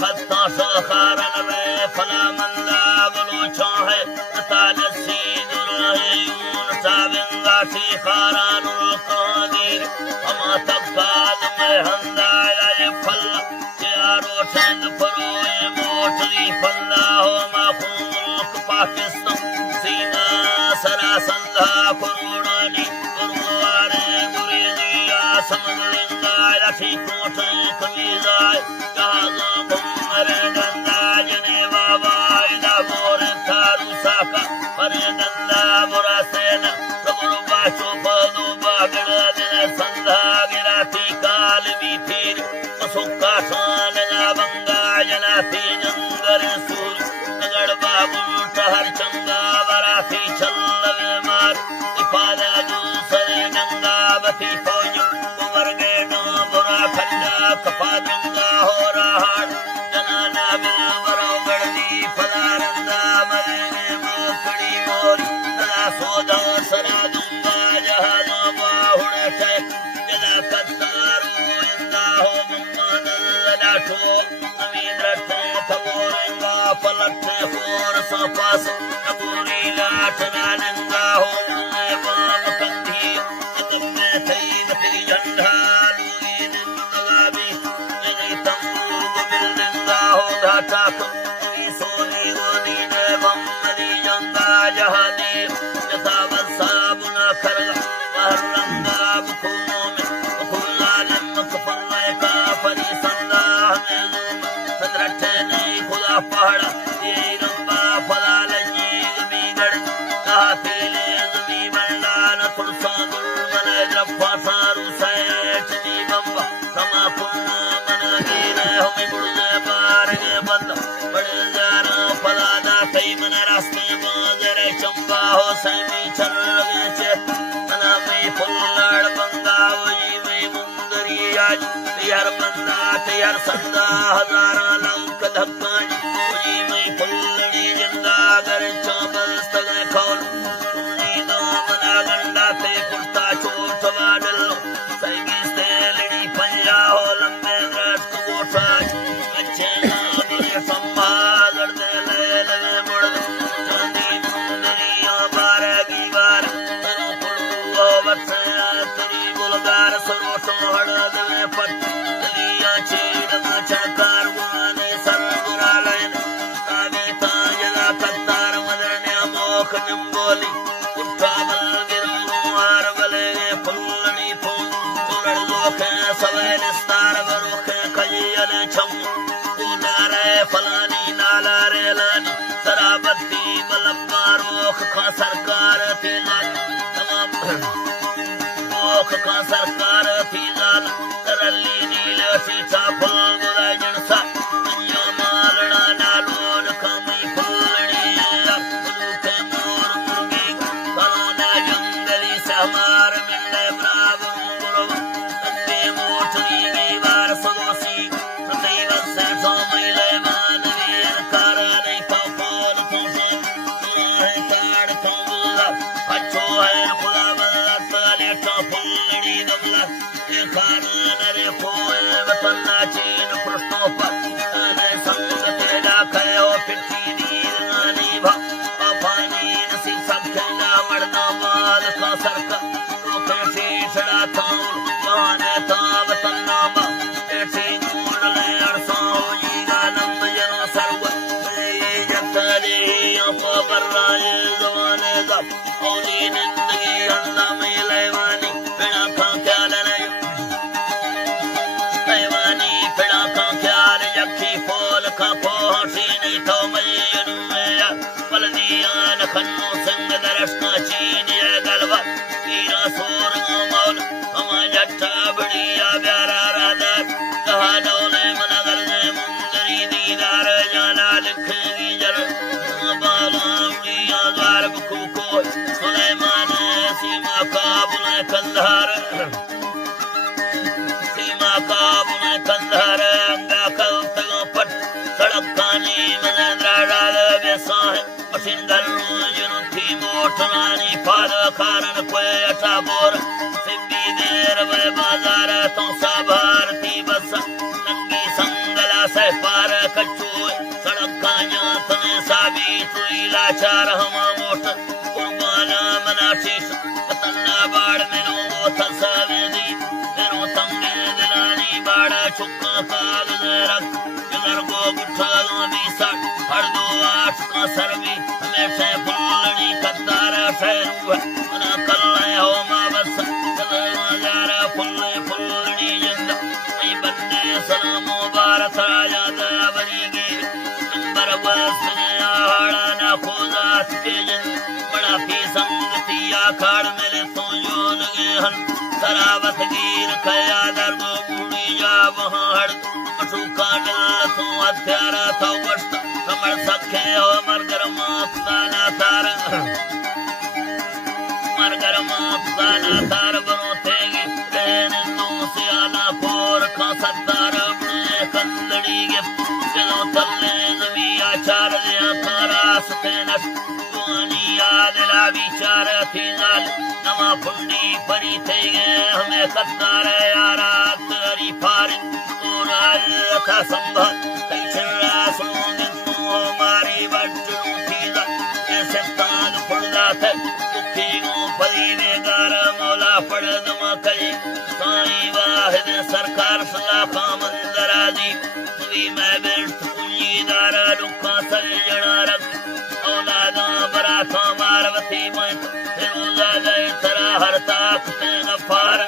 कत्ता सखारन में फला मंदा बलोचा है तालसी दुरयून साविंगा शिखारान कादीर अमा तब्काद में हंदाया ये फल यारो चंद फरोए मोटरी फल्ला हो माखूक पाकिस्तान सीना सरा संधा करोड़ानी करोड़ाने गुरेजिया समलिंगा रखी कोटे कमीजाय जहाज़ा बुमरे गंगा जने बाबा इदा बोरे थारू साका परे गंगा बुरा सेना कबरू बाशो बदू बागड़ा जने संधा गिराती काल भी फिर सुक्का ठान बंगा जनाती जंगर सूर नगड़ बाबू टहर चंगा वराती छल्लवे मार इफादा दूसरे गंगा बती फौज उमर गेडो बुरा खंडा कपा गंगा हो रहा जनाना बिल वरो गड़दी फलारंदा मरे मोकड़ी मोरी तला सोदा सरा दूंगा जहाज़ों बाहुड़ टेक जला कत्तारो इंदा हो अमीन रटे खबोरेंगा पलटे फोर सपास नबूरी लाट नानंगा हो मुझे बाम कंधी अदम में थई बतरी झंडा लूगी निंदगावी जगी तंबू बिल्डिंगा हो घाटा कुंगी सोनी गोदी ने बम्मरी जंगा जहादी यथावत साबुना खरगा महरंगा बुखूनों में बुखूला लिम्मक फर्माए का फरी संगा पहाड़ा ये गंगा फला लजी गमी गड़ कहा तेले गमी मंडान तुलसा दुर्मन जफ्फा सारू सैठ दी गंगा समा पुन्ना मन गिरे हमें बुढ़े बार के बंद बड़े जारा फला दा कई मन रास्ते बाजरे चंबा हो सैमी चल लगे चेत मना में फुल्लाड़ बंगा वजी में मुंदरी आज यार बंदा तैयार संदा हजारा लंक धक्का फुल्लड़ी जिंदा कर चौबस तले खोल नींदो मना गंडा ते कुर्ता चोट वाडल सैगी से लड़ी पंजा हो लंबे ग्रस्त गोठा अच्छे नाम संभाल दे ले लगे मुड़ चांदी मुंदरिया बार की बार तनु पुड़ो बच्चे तेरी गुलगार सरोटो हड़ दे पट तेरी चीड़ मचकार गुआने सर बुरा लेन कत्तार मदरने मोख निम्बोली उठावल गिरमुआर बले फुल्लड़ी फूल तुरड़ लोखे सवेल स्तार बरोखे खजियल छम उनारे फलानी नाला रेलानी सराबती बलब्बा रोख का सरकार थी लाल तमाम रोख का सरकार थी लाल तरली नील सीता फुल गुरा जनसा मंजो मालड़ा नालोन कमी हमार मिलने ब्रावो गुरु तन्ने मोटरी की बार सदोसी तन्ने वसे सोमैले मानवीर कारणे पापोल तुझे है काड़ तुझा अच्छो है खुदा बदलत ले टोपलड़ी दबला ये खाना रे कोए वतना चीन पृष्ठों पर ने संग तेरा कयो पिट्ठी नीर नानी भा अफानी नसी सब खेला मर्दा बाल का सरका रोके छड़ा था गाने ताव तन्नामा ऐसे जोड़ ले अरसा हो जीगा नंद जनो सर्व ये जतरे आपा बर्राए जवाने दा औली जिंदगी हंदा में लेवानी बिना का ख्याल नहीं लेवानी बिना का ख्याल यकी फोल का पोहसी नहीं तो मजीन में बलदियान खन्नो संग दरसना चीन ये गलबा कीरा सोर मौल हमा जट्टा बढ़िया प्यारा राधा कहा डोले मनगर ने मुंदरी दीदार जाना लिखेगी जल बालामिया द्वार बकुको सुलेमान सीमा काबुल कंधार सीमा काबुल कंधार अंगा कल पट सड़क कानी मजेंद्र डाल बेसा है मशीन गल्लू जुनू थी मोटरानी फाद कारण कोई अटा बोर सिंगी देर वे बाजार तो सा भारती बस नंगी संगला से पार कच्चो सड़का तने साबित लाचार हमा मोट कुर्बाना मनाशीस तन्ना बाड़ मेनो गोथा सावेदी मेनो तंगे दिलानी बाड़ा चुक्का काग रख जगर गो गुठा बीसा हर दो आठ का सरवी हमेशा फुलनी कतारा शहरू है मना कल्ले हो मा बस कल्ला फुल्ले फुलनी जंद आई बंदे सलामो भारत राजा दयावरी गे नंबर बस आड़ा ना खोजात के जन बड़ा की संगति आखाड़ मेरे तो जो लगे हन सरावत गिर खया दर्दो बूढ़ी जा वहाँ हड़ मटू कांडल तो हत्यारा था वस्त कमर सखे हो मरगर माफताना तार मरगर माफताना तार बनो थेगी तेने नो से आना कोर का सत्तार बने कंदड़ी के चलो तल्ले जमी आचार दिया कारास तेनस दुआनी याद ला विचार थी जाल नमा फुंडी परी थे हमें सत्तार यारा तरी फार तोराज था संभल तैचरा सोंगो मारी बच्चों थी जा ऐसे तान फुंडा थे दुखी गो परी बेगार मौला पड़ दमा कई साईं वाहिद सरकार सला का मंदरा दी तुवी मैं बेट कुंजीदार लुका सरे जड़ा रख औलादा बरा था मारवती मैं फिरोजा गए तरा हर ताक ते गफार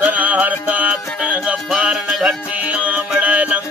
तरा हर ताक ते गफार न घटी आमड़े लंग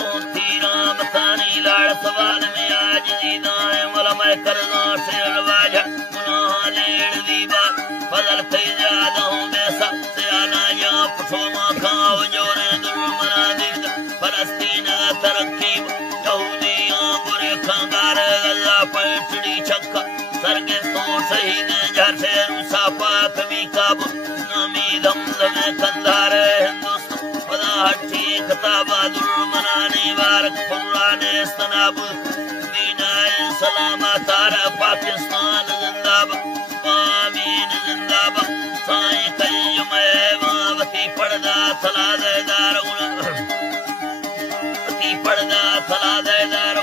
मोती राम तानी लाड़ सवाल में आज दीदाए मोला मैं करना शेर वाजा गुनाह लेड़ दीवा बदल थे ज्यादा हूँ बेसा से आना या पुछो माँ खाओ जोरे दुर्मना दीद फलस्तीन तरक्की यहूदियों बुरे खंगार गल्ला पैठड़ी छक्का सरगे तो शहीद जहर से रूसा पाक भी काबू नामी दमदम कंधार हिंदुस्तान पदा हट्टी खताबा दुर्मनाने वारक फुर्राने स्तनाबु दीनाए सलामा तारा पाकिस्तान जिंदाबाद आमीन जिंदाबाद साईं कय्युम वावती पड़दा थलादेदार पड़दा थलादेदार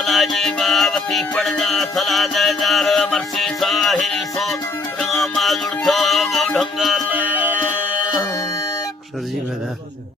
अलाजी बावती पड़दा थलादेदार मरसी साहिरी सो रामा जुड़तो गौढंगल